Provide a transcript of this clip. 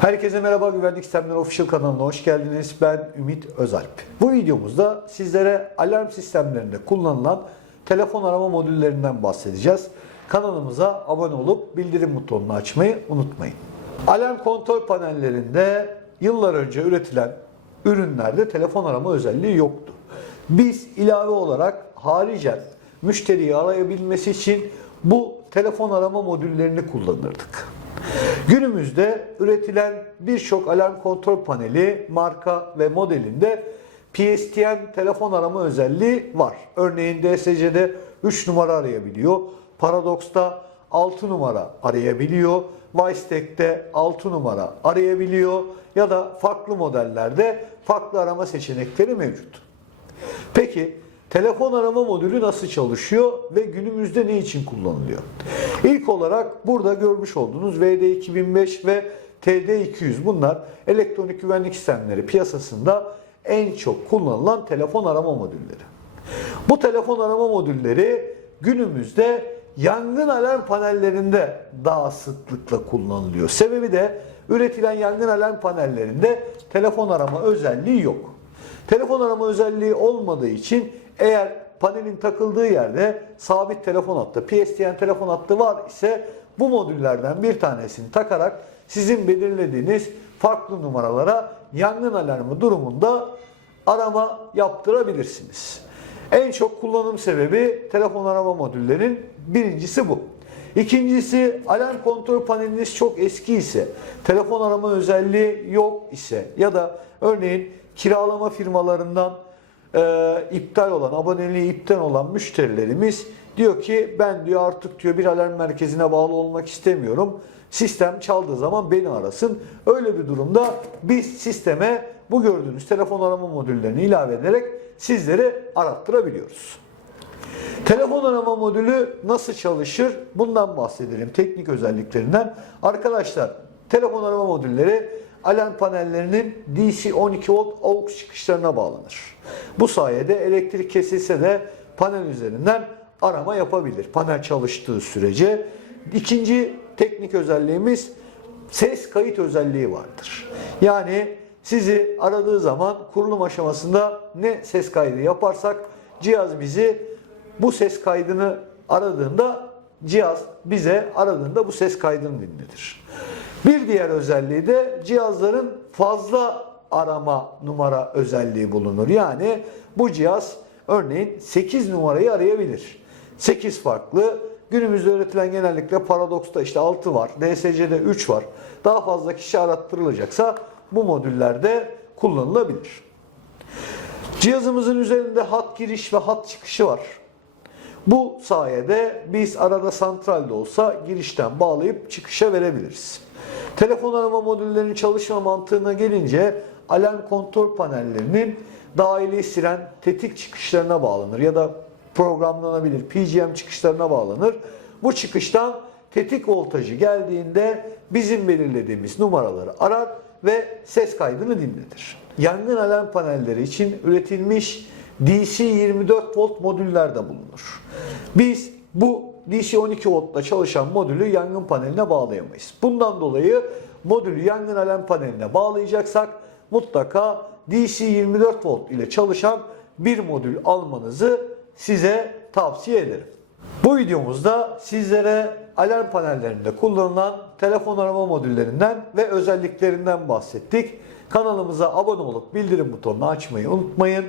Herkese merhaba Güvenlik Sistemleri Official kanalına hoş geldiniz. Ben Ümit Özalp. Bu videomuzda sizlere alarm sistemlerinde kullanılan telefon arama modüllerinden bahsedeceğiz. Kanalımıza abone olup bildirim butonunu açmayı unutmayın. Alarm kontrol panellerinde yıllar önce üretilen ürünlerde telefon arama özelliği yoktu. Biz ilave olarak haricen müşteriyi arayabilmesi için bu telefon arama modüllerini kullanırdık. Günümüzde üretilen birçok alarm kontrol paneli marka ve modelinde PSTN telefon arama özelliği var. Örneğin DSC'de 3 numara arayabiliyor. Paradox'ta 6 numara arayabiliyor. Vicetek'te 6 numara arayabiliyor. Ya da farklı modellerde farklı arama seçenekleri mevcut. Peki telefon arama modülü nasıl çalışıyor ve günümüzde ne için kullanılıyor? İlk olarak burada görmüş olduğunuz VD2005 ve TD200 bunlar elektronik güvenlik sistemleri piyasasında en çok kullanılan telefon arama modülleri. Bu telefon arama modülleri günümüzde yangın alarm panellerinde daha sıklıkla kullanılıyor. Sebebi de üretilen yangın alarm panellerinde telefon arama özelliği yok. Telefon arama özelliği olmadığı için eğer panelin takıldığı yerde sabit telefon hattı, PSTN telefon hattı var ise bu modüllerden bir tanesini takarak sizin belirlediğiniz farklı numaralara yangın alarmı durumunda arama yaptırabilirsiniz. En çok kullanım sebebi telefon arama modüllerin birincisi bu. İkincisi alarm kontrol paneliniz çok eski ise, telefon arama özelliği yok ise ya da örneğin kiralama firmalarından e, iptal olan, aboneliği iptal olan müşterilerimiz diyor ki ben diyor artık diyor bir alarm merkezine bağlı olmak istemiyorum. Sistem çaldığı zaman beni arasın. Öyle bir durumda biz sisteme bu gördüğünüz telefon arama modüllerini ilave ederek sizleri arattırabiliyoruz. Telefon arama modülü nasıl çalışır? Bundan bahsedelim. Teknik özelliklerinden. Arkadaşlar telefon arama modülleri alarm panellerinin DC 12 volt AUX çıkışlarına bağlanır. Bu sayede elektrik kesilse de panel üzerinden arama yapabilir. Panel çalıştığı sürece. İkinci teknik özelliğimiz ses kayıt özelliği vardır. Yani sizi aradığı zaman kurulum aşamasında ne ses kaydı yaparsak cihaz bizi bu ses kaydını aradığında cihaz bize aradığında bu ses kaydını dinletir. Bir diğer özelliği de cihazların fazla arama numara özelliği bulunur. Yani bu cihaz örneğin 8 numarayı arayabilir. 8 farklı günümüzde üretilen genellikle Paradox'ta işte 6 var, DSC'de 3 var. Daha fazla kişi arattırılacaksa bu modüllerde kullanılabilir. Cihazımızın üzerinde hat giriş ve hat çıkışı var. Bu sayede biz arada santral de olsa girişten bağlayıp çıkışa verebiliriz. Telefon arama modüllerinin çalışma mantığına gelince alarm kontrol panellerinin dahili siren tetik çıkışlarına bağlanır ya da programlanabilir PGM çıkışlarına bağlanır. Bu çıkıştan tetik voltajı geldiğinde bizim belirlediğimiz numaraları arar ve ses kaydını dinletir. Yangın alarm panelleri için üretilmiş DC 24 volt modüller de bulunur. Biz bu DC 12 voltla çalışan modülü yangın paneline bağlayamayız. Bundan dolayı modülü yangın alarm paneline bağlayacaksak mutlaka DC 24 volt ile çalışan bir modül almanızı size tavsiye ederim. Bu videomuzda sizlere alarm panellerinde kullanılan telefon arama modüllerinden ve özelliklerinden bahsettik. Kanalımıza abone olup bildirim butonunu açmayı unutmayın.